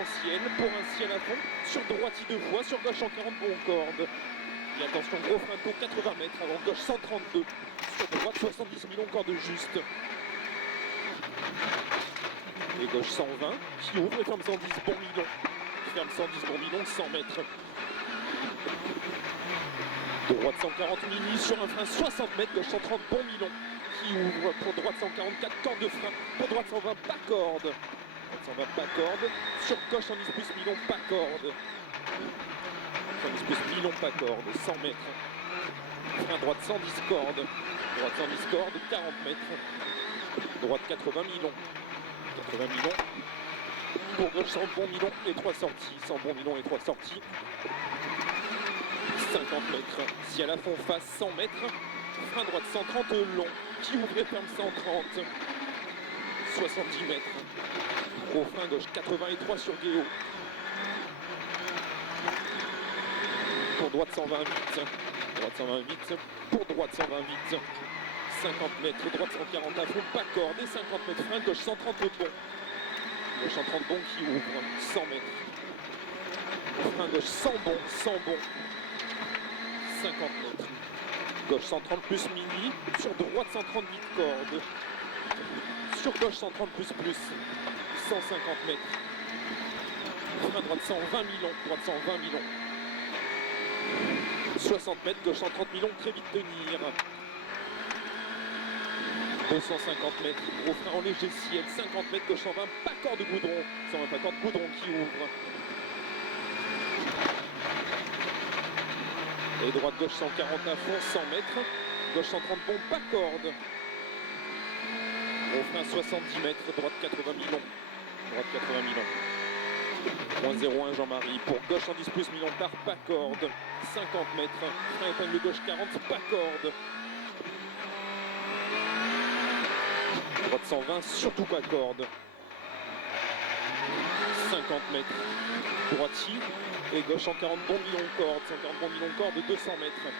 en ciel pour un ciel à fond, sur droite 2 fois, sur gauche en 40 bon corde. Et attention, gros frein tôt, 80 mètres, avant gauche 132, sur droite 70 millions, corde juste. Et gauche 120, qui ouvre et ferme 110 bon million. Ferme 110 bon million, 100 mètres. Droite 140 mini sur un frein 60 mètres, gauche 130 bon million. Qui ouvre pour droite 144, corde de frein, pour droite 120, pas corde. Droite 120, pas corde. Sur gauche 110 plus million, pas corde. 110 plus million, pas corde, 100 mètres. Frein droite 110 cordes. Droite 110 cordes, 40 mètres. Droite 80 millions. 80 millions. Pour gauche 100 bon million et 3 sorties. 100 bon million et 3 sorties. 50 mètres. Ciel à fond face 100 mètres. Frein droite 130 long. Qui ouvre et ferme 130. 70 mètres. Gros frein gauche 83 sur Guéo. Pour droite 128. Droite 128. Pour droite 128. 50 mètres. Droite 140 à fond. Pas corde. Et 50 mètres. Frein gauche 130 bon. Gauche 130 bon qui ouvre. 100 mètres. Frein gauche 100 bon. 100 bon. 50 mètres. Gauche 130 plus mini. Sur droite 130 vite corde. Sur gauche 130 plus. 150 mètres. Frein droite 120 millions. Droite 120 millions. 60 mètres. Gauche 130 millions. Très vite tenir. 250 mètres. Gros frein en léger ciel. 50 mètres. Gauche 120. Pas corde de goudron. 120 pas corde goudron qui ouvre. Et droite gauche 140 à fond, 100 mètres. Gauche 130 bon, pas corde. Gros frein 70 mètres, droite 80 millions. Droite 80 millions. Moins 01 Jean-Marie. Pour gauche 110 plus millions tard, pas corde. 50 mètres. Frein épingle gauche 40, pas corde. Droite 120, surtout pas corde. 50 mètres. Droitier. Et gauche en 40 bon millions de cordes, 140 bon millions de cordes, 200 mètres.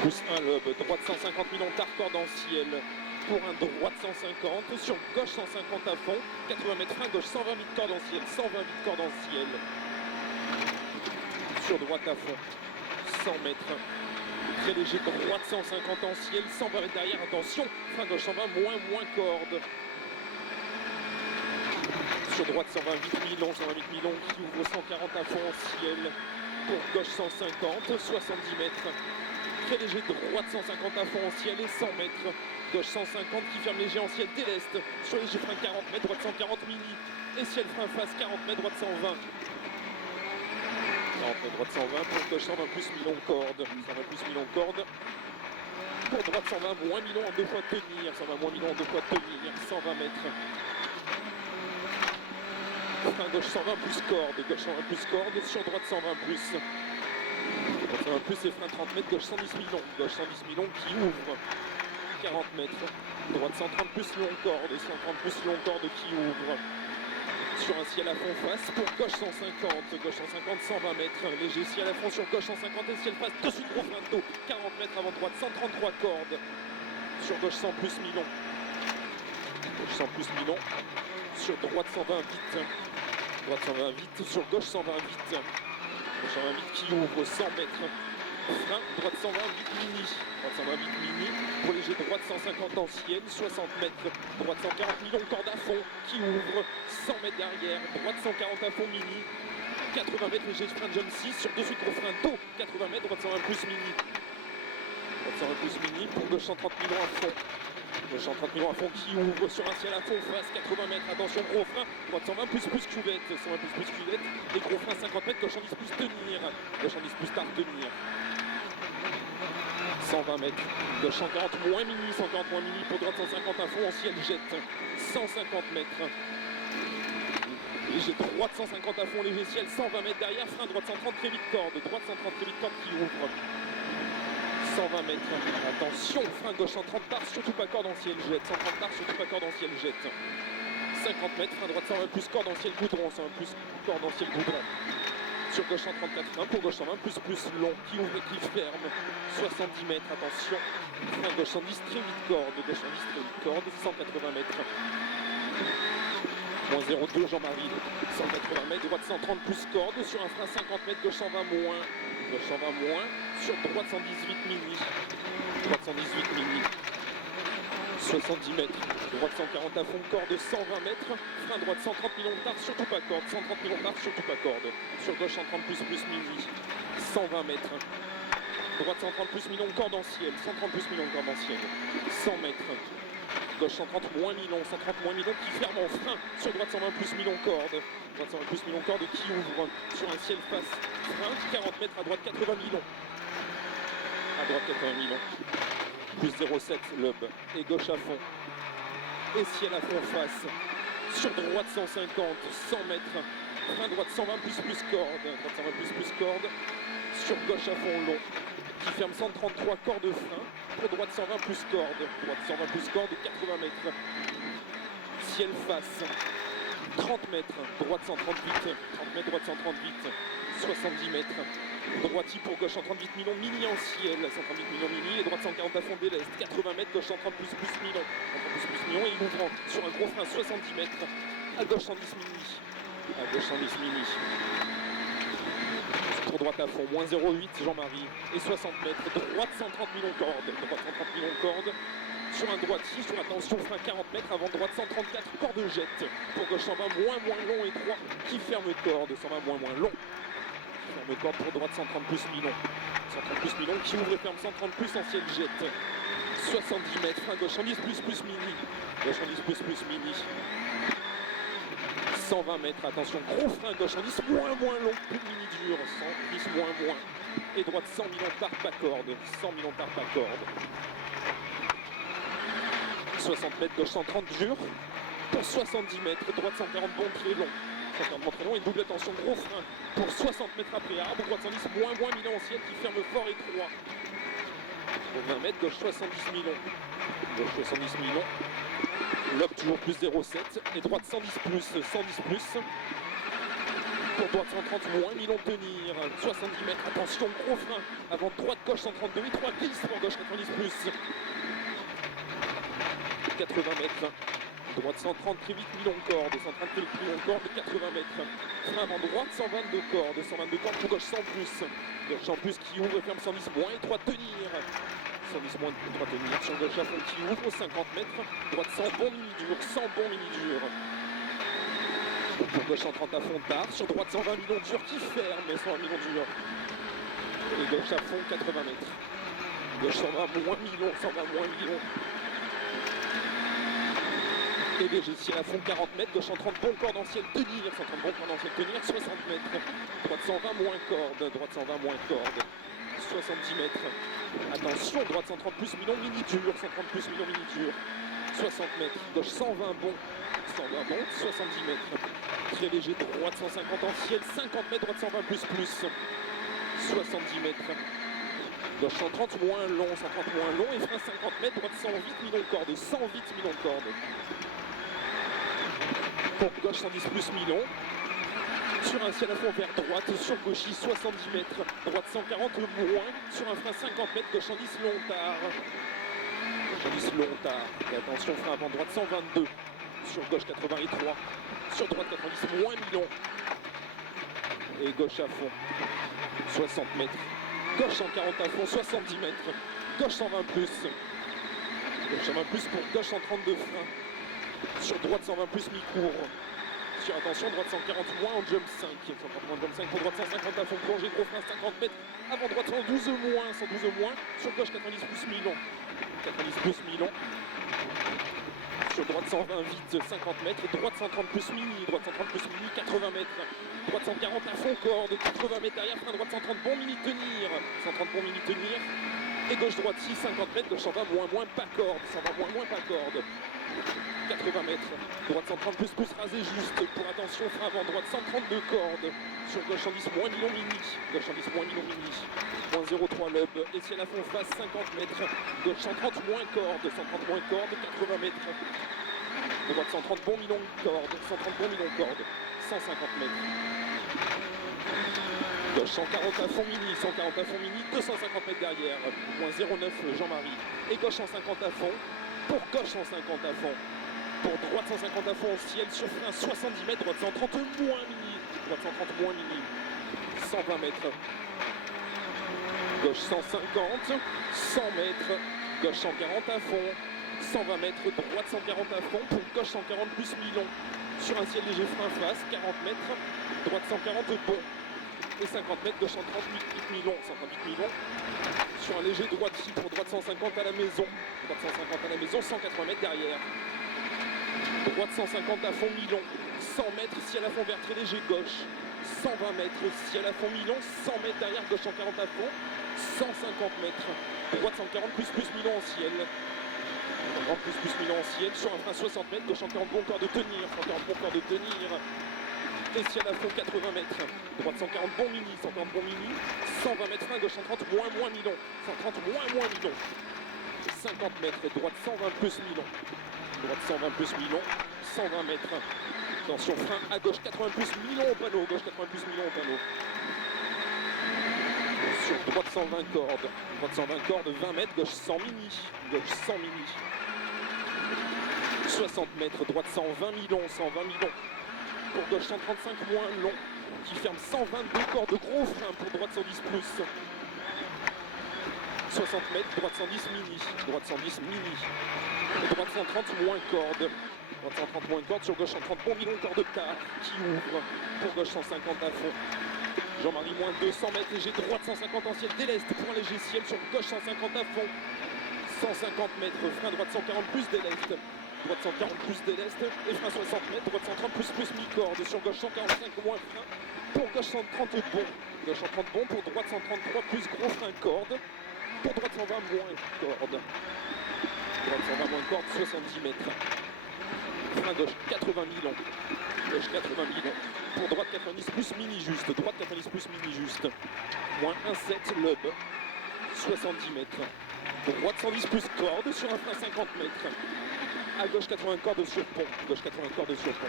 Pousse un lobe, droite 150 millions tard, corde en ciel. Pour un droite 150, sur gauche 150 à fond, 80 mètres frein, gauche 120 vite corde en ciel, 120 vite corde en ciel. Sur droite à fond, 100 mètres. Très léger, droite 150 en ciel, 120 mètres derrière, attention, frein gauche 120, moins corde. Sur droite 128 millions, 128 millions qui ouvre 140 à fond en ciel. Pour gauche 150, 70 mètres. Très léger, droite 150 à fond en ciel et 100 mètres. Gauche 150 qui ferme léger en ciel, déleste. Sur léger frein 40 mètres, droite 140 mini. Et ciel frein face 40 mètres, droite 120. 40 mètres, droite 120, pour gauche 120 plus millions corde. 120 plus millions corde. Pour droite 120, moins millions en 2 fois tenir. 120 moins millions en 2 fois tenir. 120 mètres. Frein gauche 120 plus corde, gauche 120 plus corde, sur droite 120 plus. Droite 120 plus et frein 30 mètres, gauche 110 millions. Gauche 110 millions qui ouvre. 40 mètres. Droite 130 plus long corde, 130 plus long corde qui ouvre. Sur un ciel à fond face pour gauche 150. Gauche 150, 120 mètres. Léger ciel à fond sur gauche 150 et ciel face. De suite gros frein de dos. 40 mètres avant droite, 133 cordes. Sur gauche 100 plus millions. Gauche 100 plus millions. Sur droite 120 vite. Droite 120 vite, sur gauche 120 vite. Gauche 120 vite qui ouvre 100 mètres. Frein, droite 120 vite mini. Droite 120 vite mini. Pour léger, droite 150 ancienne, 60 mètres. Droite 140 millions corde à fond qui ouvre 100 mètres derrière. Droite 140 à fond mini. 80 mètres léger frein de John 6 sur dessus gros frein dos. 80 mètres, droite 120 plus mini. Droite 120 plus mini pour gauche 130 millions à fond. Gauche 130 millions à fond qui ouvre sur un ciel à fond face 80 mètres, attention gros frein, droite 120 plus cuvette, 120 plus cuvette, et gros frein 50 mètres, gauche 110 plus tenir, gauche 110 plus tard tenir. 120 mètres, gauche 140 moins mini, 140 moins mini pour droite 150 à fond en ciel jette, 150 mètres. Léger droite 150 à fond léger ciel, 120 mètres derrière, frein droite 130 très vite corde, droite 130 très vite corde qui ouvre. 120 mètres, attention, frein gauche 130 par, surtout pas corde en ciel jette, 130 par, surtout pas corde en ciel jette. 50 mètres, frein droite 120 plus corde en ciel goudron, 120 plus corde en ciel goudron. Sur gauche 134 frein, pour gauche 120 plus long, qui ouvre et qui ferme. 70 mètres, attention, frein gauche 110 très vite corde, gauche 110 très vite corde, 180 mètres. Moins 0,2 Jean-Marie, 180 mètres, droite 130 plus corde, sur un frein 50 mètres, gauche 120 moins, gauche 120 moins, sur droite 118 mini, droite 118 mini, 70 mètres, droite 140 à fond, corde 120 mètres, frein droite 130 millions de tard, surtout pas corde, 130 millions de tard, surtout pas corde, sur gauche 130 plus mini, 120 mètres, droite 130 plus millions de corde en ciel, 130 plus millions de corde en ciel, 100 mètres, gauche 130 moins millions, 130 moins millions qui ferme en frein, sur droite 120 plus millions de corde, droite 120 plus millions de corde qui ouvre sur un ciel face, frein 40 mètres, à droite 80 millions, à droite 80 millions. Plus 0,7 lobe et gauche à fond et ciel à fond face, sur droite 150, 100 mètres, frein droite 120 plus corde, droite 120 plus corde, sur gauche à fond long, qui ferme 133 corps de frein, pour droite 120 plus corde, droite 120 plus corde, 80 mètres, ciel face, 30 mètres, droite 138, 30 mètres, droite 138, 70 mètres, droite pour gauche 138 millions, mini en ciel, 138 millions mini, et droite 140 à fond de l'Est, 80 mètres, gauche 130 plus millions, 130 plus millions, et il ouvre sur un gros frein 70 mètres, à gauche 110 mini, à gauche 110 mini, pour droite à fond, moins 0,8 Jean-Marie, et 60 mètres, droite 130 millions corde, droite 130 millions corde, sur un droitier, sur attention, frein 40 mètres, avant droite 134, corde jette, pour gauche 120, moins long et droit, qui ferme corde, 120 moins long. Ferme corde pour droite 130 plus millions. 130 plus millions qui ouvre et ferme 130 plus en ciel jette. 70 mètres, frein gauche 110 plus mini. Gauche 110 plus mini. 120 mètres, attention, gros frein gauche 110 moins long, plus de mini dur. 110 moins. Et droite 100 millions de tard pas corde. 100 millions de tard pas corde. 60 mètres, gauche 130 dur. Pour 70 mètres, droite 140 bon très long. 140 très long et double attention, gros frein pour 60 mètres après arbre, droite 110 moins millions en ciel qui ferme fort étroit. Pour 20 mètres, gauche 70 millions. Gauche 70 millions. Lobe toujours plus 0,7 et droite 110 plus. Pour droite 130 moins millions de tenir. 70 mètres, attention, gros frein. Avant droite, gauche 132 et 3 glisse pour gauche 90 plus. 80 mètres. Droite 130 très vite millions de corde, 130 très vite millions de corde, 80 mètres. Frein avant droite, 122 cordes, 122 cordes pour gauche 100 plus. Gauche 100 plus qui ouvre et ferme 110 moins et 3 tenir. 110 moins, 3 tenir sur gauche à fond qui ouvre, 50 mètres. Droite 100 bon mini dur, 100 bon mini dur. Pour gauche 130 à fond tard, sur droite 120 millions dur qui ferme, 120 millions dur. Et gauche à fond 80 mètres. Gauche 120 moins millions, 120 moins millions. Et VG ciel à fond 40 mètres, gauche 130 bon corde en ciel tenir, 130 bon corde en ciel tenir, 60 mètres, droite 120 moins corde, droite 120 moins corde, 70 mètres, attention, droite 130 plus millions mini dur, 130 plus millions mini dur, 60 mètres, gauche 120 bon, 70 mètres, très léger, droite 150 en ciel, 50 mètres, droite 120 plus, 70 mètres, gauche 130 moins long, et frein 50 mètres, droite 108 millions de corde, 108 millions de corde. Pour gauche 110 plus millions, sur un ciel à fond vers droite, sur gauchis 70 mètres, droite 140 moins, sur un frein 50 mètres, gauche 110 long tard. Gauche 110 long tard, et attention frein avant droite 122, sur gauche 83, sur droite 90 moins millions, et gauche à fond, 60 mètres, gauche 140 à fond, 70 mètres, gauche 120 plus, gauche 120 plus pour gauche 132 frein. Sur droite 120 plus mi-court. Sur attention, droite 140 moins en jump 5. 140 moins en jump 5 pour droite 150 à fond plongée, gros frein 50 mètres. Avant droite 112 moins. Sur gauche 90 plus mi-long. 90 plus mi-long. Sur droite 120 vite, 50 mètres. Droite 130 plus mini. Droite 130 plus mini, 80 mètres. Droite 140 à fond corde, 80 mètres derrière. Frein droite 130 bon mini tenir. 130 bon mini tenir. Et gauche droite 6, 50 mètres. Gauche 120 moins pas corde. 120 moins pas corde. 80 mètres, droite 130 plus rasé juste, pour attention, frein avant droite 132 cordes, sur gauche 110 moins millions mini, gauche 110 moins millions mini, moins 0,3 lobe, et ciel à fond face 50 mètres, gauche 130 moins corde, 80 mètres, droite 130 bon millions de corde, 130 bon millions de corde, 150 mètres. Gauche 140 à fond mini, 250 mètres derrière, moins 0,9 Jean-Marie, et gauche 150 à fond, pour gauche 150 à fond. pour droite 150 à fond au ciel sur frein 70 mètres, droite 130 moins mini, droite 130 moins mini, 120 mètres, gauche 150, 100 mètres, gauche 140 à fond, 120 mètres, droite 140 à fond pour gauche 140 plus mi-long, sur un ciel léger frein face, 40 mètres, droite 140 bon, et 50 mètres, gauche 130 mi-long, 138 mi-long, sur un léger droite pour droite 150 à la maison, droite 150 à la maison, 180 mètres derrière. Droite 150 à fond mi-long, 100 mètres, ciel à fond vert très léger gauche, 120 mètres, ciel à fond mi-long, 100 mètres derrière, gauche 140 à fond, 150 mètres, droite 140 plus mi-long en ciel, plus mi-long en ciel, sur un frein 60 mètres, gauche 140 bon corps de tenir, 140 bon corps de tenir, et ciel à fond 80 mètres, droite 140 bon mini, 140 bon mini, 120 mètres frein, gauche 130 moins mi-long, 130 moins mi-long, 50 mètres, droite 120 plus mi-long. Droite 120 plus mi-long, 120 mètres. Attention, frein à gauche 80 plus mi-long au panneau, gauche 80 plus mi-long au panneau. Sur droite 120 cordes, droite 120 cordes, 20 mètres, gauche 100 mini, gauche 100 mini. 60 mètres, droite 120 mi-long, 120 mi-long. Pour gauche 135 moins long, qui ferme 122 cordes, gros frein pour droite 110 plus. 60 mètres, droite 110 mini, droite 110 mini. Droite 130 moins corde, droite 130 moins corde, sur gauche 130 bon mi-long corde tard qui ouvre, pour gauche 150 à fond. Jean-Marie moins 200 mètres, léger droite 150 en ciel déleste pour un léger ciel, sur gauche 150 à fond. 150 mètres, frein droite 140 plus déleste, droite 140 plus déleste, et frein 60 mètres, droite 130 plus mi-corde, sur gauche 145 moins frein, pour gauche 130 bon, gauche 130 bon, pour droite 133 plus gros frein corde, pour droite 120 moins corde. Droite 120 moins corde, 70 mètres. Frein gauche 80 mi-long. Gauche 80 mi-long. Pour droite 90 plus mini juste. Droite 90 plus mini juste. Moins 1,7 lobe. 70 mètres. Droite 110 plus corde sur un frein 50 mètres. À gauche 80 cordes sur pont. Gauche 80 cordes sur pont.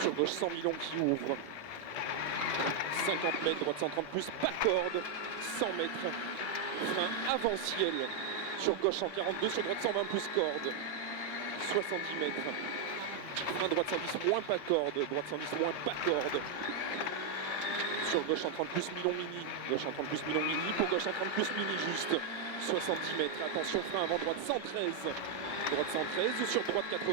Sur gauche 100 mi-long qui ouvre. 50 mètres. Droite 130 plus pas corde. 100 mètres. Frein avant ciel. Sur gauche 142, sur droite 120 plus corde, 70 mètres. Frein droite 110 moins pas corde, droite 110 moins pas corde. Sur gauche 130 plus mi-long mini, gauche 130 plus mi-long mini, pour gauche 130 plus mini juste, 70 mètres. Attention frein avant droite 113, droite 113, sur droite 80.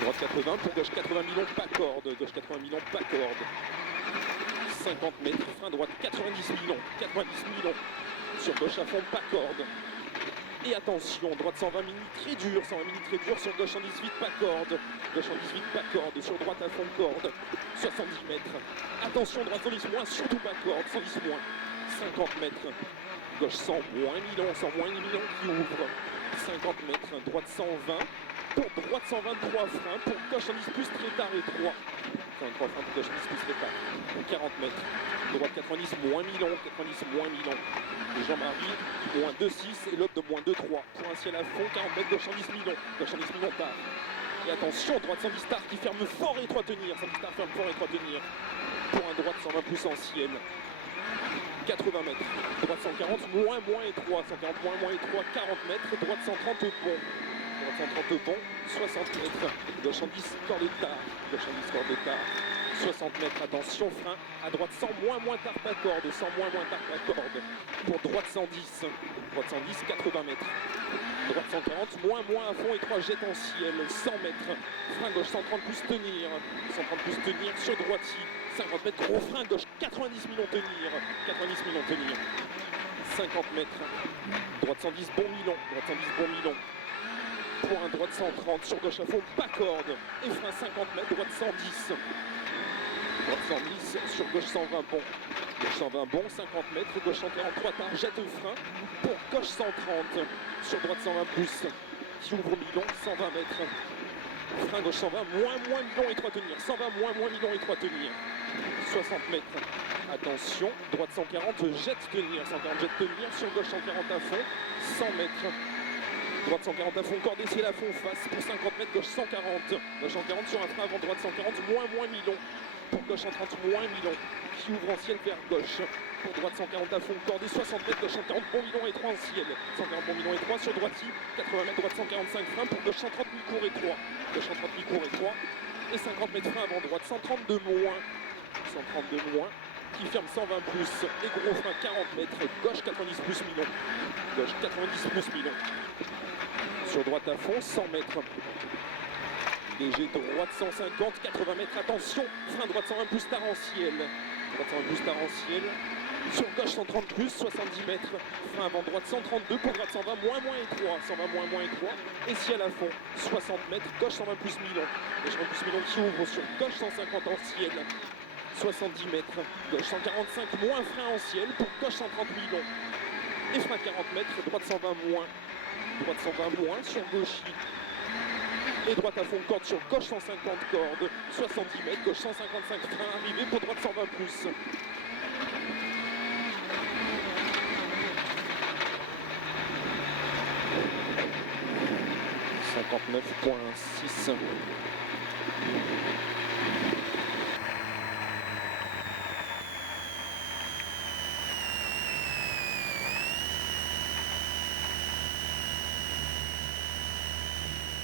Droite 80, pour gauche 80 mi-long pas corde, gauche 80 mi-long pas corde. 50 mètres, frein droite 90 mi-long, 90 mi-long. Sur gauche à fond, pas corde. Et attention, droite 120 mini très dur, 120 mini très dur, sur gauche 118 pas corde. Gauche 118 pas corde, sur droite à fond corde, 70 mètres. Attention, droite 110 moins, surtout pas corde, 110 moins, 50 mètres. Gauche 100 moins mi-long, 100 moins mi-long qui ouvre, 50 mètres. Droite 120, pour droite 123 freins, pour gauche 110 plus très tard et 3. 123 freins pour gauche 110 plus très tard, 40 mètres. Droite 90 moins mi-long, 90 moins mi-long. Jean-Marie, moins 2,6 et l'autre de moins 2,3. Pour un ciel à fond, 40 mètres, gauche 110 mi-long. Gauche 110 mi-long tard. Et attention, droite 110 tard qui ferme fort étroit tenir. 110 tard ferme fort étroit tenir. Pour un droite 120 plus en ciel. 80 mètres. Droite 140, moins étroit. 140 moins étroit, 40 mètres. Droite 130 bon. Droite 130 bon, 60 mètres. Gauche 110 corde tard. Gauche 110 corde tard. 60 mètres, attention, frein, à droite 100 moins tard pas corde, 100 moins tard pas corde, pour droite 110, droite 110, 80 mètres, droite 140, moins à fond, étroit, jette en ciel, 100 mètres, frein gauche 130 plus tenir, 130 plus tenir, sur droite 50 mètres, gros frein gauche, 90 millions tenir, 90 millions tenir, 50 mètres, droite 110, bon mi-long, droite 110, bon mi-long, pour un droite 130, sur gauche à fond, pas corde, et frein 50 mètres, droite 110, droite 110, sur gauche 120 bon, gauche 120 bon, 50 mètres, gauche 143 tard, jette frein, pour gauche 130, sur droite 120 plus, qui ouvre mi-long, 120 mètres, frein gauche 120, moins mi-long étroit tenir, 120 moins mi-long étroit tenir, 60 mètres, attention, droite 140, jette tenir, 140 jette tenir, sur gauche 140 à fond, 100 mètres, Droite 140 à fond, corde et ciel à fond, face pour 50 mètres, gauche 140. Gauche 140 sur un frein avant, droite 140, moins Milon. Pour gauche 130, moins Milon, qui ouvre en ciel vers gauche. Pour droite 140 à fond, corde et 60 mètres, gauche 140, bon Milon et 3 en ciel. 140, bon Milon et 3 sur droite-ci, 80 mètres, droite 145 frein, pour gauche 130, mi-court et 3. Gauche 130, mi-court et 3. Et 50 mètres frein avant, droite 132 moins. 132 moins. Qui ferme 120 plus et gros frein 40 mètres, gauche 90 plus Milon. Gauche 90 plus Milon. Sur droite à fond, 100 mètres. Léger droite 150, 80 mètres, attention, frein droite 120 plus Tarentiel. Droite 120 plus Tarentiel. Sur gauche 130 plus, 70 mètres. Frein avant droite 132, pour droite 120, moins et 3. 120 moins et 3. Et ciel à fond, 60 mètres, gauche 120 plus Milon. Gauche 120 plus Milon qui ouvre sur gauche 150 en ciel. 70 mètres, gauche 145 moins, frein en ciel pour gauche 130 Milon. Et frein 40 mètres, droite 120 moins. Droite 120 moins sur gauche. Et droite à fond de corde sur gauche 150 corde. 70 mètres, gauche 155 frein arrivé pour droite 120 plus. « 59,6 »